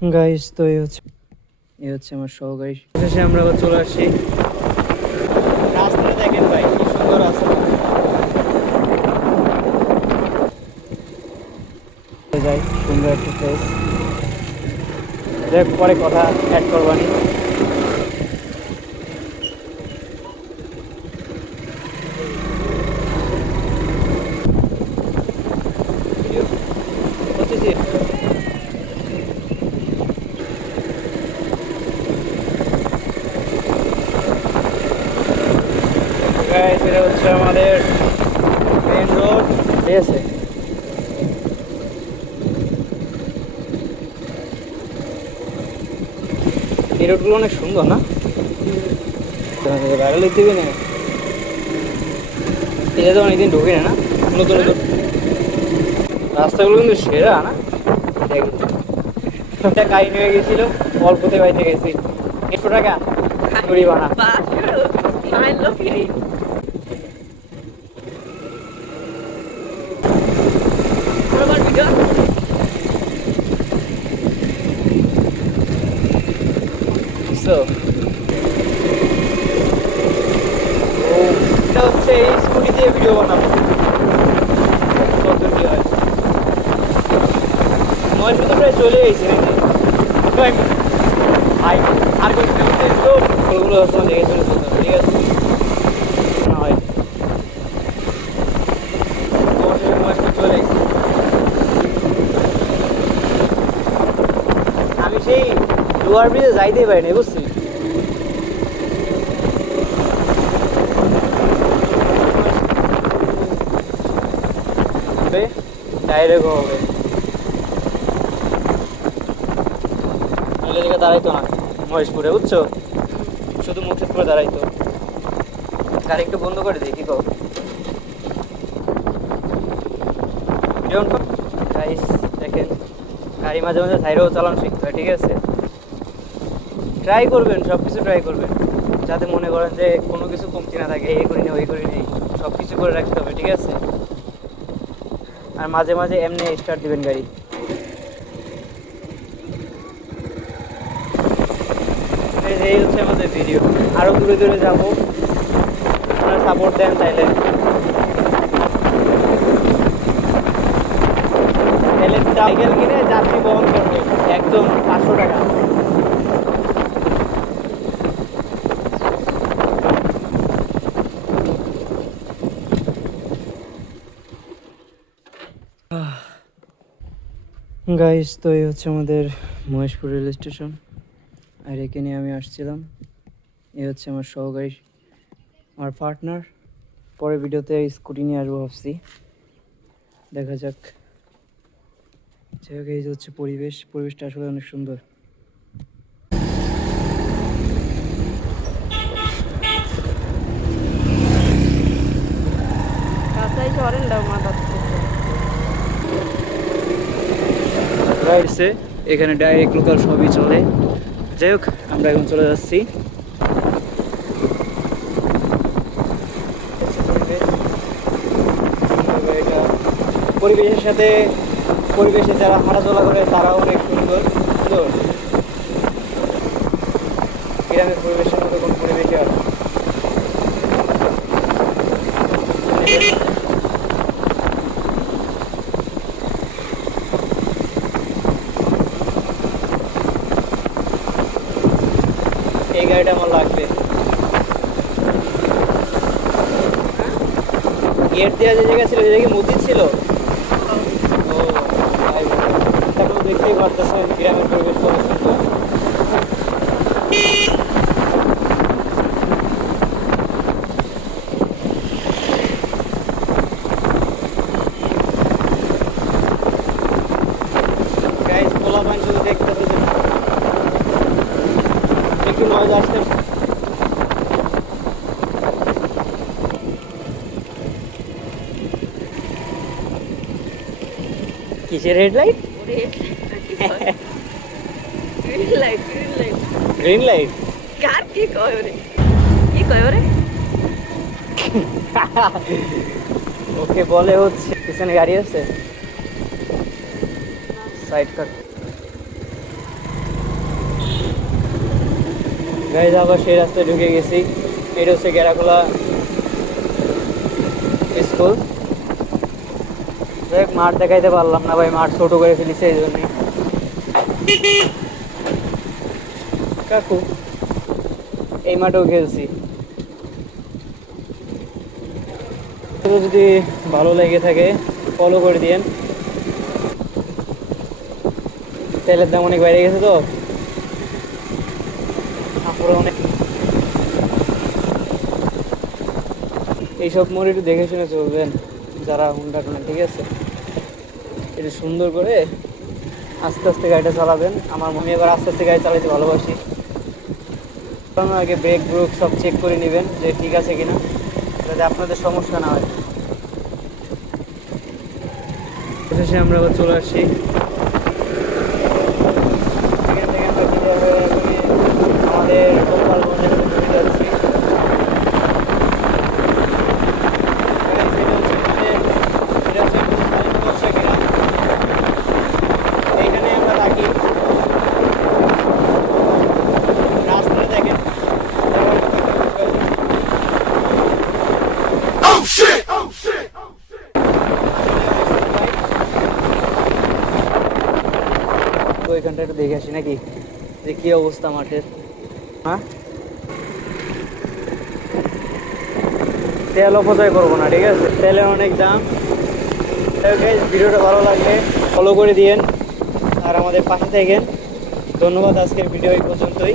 Guys তো এই হচ্ছে আমার সহকারী। শেষে আমরা আবার চলে আসছি। রাস্তাটা দেখেন ভাই, কি সুন্দর রাস্তা। যাই, সুন্দর একটা প্লেস। দেখ পরে কথা অ্যাড করবানি। এটা হচ্ছে আমাদের মেন রোড, ঠিক আছে। এই রোডগুলো অনেক সুন্দর না? ভাইরাল দিবি না, এটা তো অনেকদিন ঢুকে না, নতুন নতুন রাস্তাগুলো কিন্তু সেরা না। একটা কাহিনী হয়ে গেছিল, অল্পতে বাইতে গেছি 100 টাকা মুড়ি বানা। এটা হচ্ছে এই স্কুটি দিয়ে ভিডিও বানাবো, কত কি হয়। মই শুধু প্রায় চলে গেছি নাকি ভাই, আর কিছু তো ওগুলো হচ্ছে লেগে চলে যেতে হবে, ঠিক আছে। না হয় অবশ্যই চলে গেছি আমি, সেই লোয়ার ব্রিজে যাইতেই পারি না, বুঝছি। ডাইরেক্ট হবে জায়গা দাঁড়াইতো না মহেশপুরে, বুঝছো, শুধু মুর্শিদপুরে দাঁড়াইতো। গাড়ি একটু বন্ধ করে দিই, কি কর। দেখেন গাড়ি মাঝে মাঝে সাইডেও চালানো শিখতে হয়, ঠিক আছে। ট্রাই করবেন, সব কিছু ট্রাই করবেন, যাতে মনে করেন যে কোনো কিছু কমতি না থাকে, এই করি না ওই করি নেই, সব কিছু করে রাখতে হবে, ঠিক আছে। আর মাঝে মাঝে এমনি স্টার্ট দিবেন গাড়ি। এই হচ্ছে আমাদের ভিডিও, আরো দূরে দূরে যাবো, আপনারা সাপোর্ট দেন তাইলে। সাইকেল কিনে যাত্রী বহন করবে একদম 500 টাকা। গাইস তো এই হচ্ছে আমাদের মহেশপুর রেল স্টেশন, আর এখানে আমি আসছিলাম। এই হচ্ছে আমার সহকারী, আমার পার্টনার। পরের ভিডিওতে স্কুটি নিয়ে আসবো ভাবছি, দেখা যাক। যাই হোক, এই যে হচ্ছে পরিবেশটা আসলে অনেক সুন্দর। এখানে ডাইরেক্ট লোকাল সবই চলে। যাই হোক, আমরা এখন চলে যাচ্ছি। পরিবেশের সাথে পরিবেশে যারা হাঁটাচলা করে তারাও অনেক সুন্দর সুন্দর। গ্রামের পরিবেশের মতো কোন পরিবেশে আর এই গাড়িটা আমার লাগবে। গেট দেওয়া যে জায়গা ছিল, যে জায়গায় মসজিদ ছিল, ও তারপর দেখতেই পারতেছেন গ্রামের পরিবেশ কত সুন্দর। গাইস পোলা পান শুধু দেখতেছে, একটু নয়েজ আসতে। কিসের হেডলাইট? গ্রিন লাইট কার কি কয় রে, কি কয় রে? ওকে বলে হচ্ছে পিছনে গাড়ি আছে, সাইড কাট। গাড়ি আবার সেই রাস্তায় ঢুকে গেছি। এটা হচ্ছে গেরাখোলা স্কুল। দেখ মাঠ দেখাইতে পারলাম না ভাই, মাঠ ছোট করে ফেলিছে এই জন্যই। কাকু এই মাঠেও খেলছি। যদি ভালো লেগে থাকে ফলো করে দিয়েন। তেলের দাম অনেক বেড়ে গেছে তো তারপরে অনেক। এইসব মোড় একটু দেখে শুনে চলবেন যারা হুন্ডা টানেন, ঠিক আছে? একটু সুন্দর করে আস্তে আস্তে গাড়িটা চালাবেন। আমার মনে এবার আস্তে আস্তে গাড়ি চালাতে ভালোবাসি। কারণ আগে ব্রেক ব্রুক সব চেক করে নেবেন যে ঠিক আছে কিনা, যাতে আপনাদের সমস্যা না হয়। শেষে আমরা আবার চলে আসছি। এখান থেকে আমরা বিদায় হয়ে এখনই আমাদের গোপালগঞ্জের দিকে চলে যাচ্ছি। এটা হচ্ছে বর্ষা গ্রাম। এইখানে আমরা থাকি। রাস্তাটা দেখেন। তো ওইখানটা একটু দেখে আসি নাকি, যে কি অবস্থা মাঠের। হ্যাঁ, তেল অপচয় করবো না, ঠিক আছে? তেলের অনেক দাম। ভিডিওটা ভালো লাগলে ফলো করে দিয়েন আর আমাদের পাশে থাকেন। ধন্যবাদ। আজকের ভিডিও এই পর্যন্তই।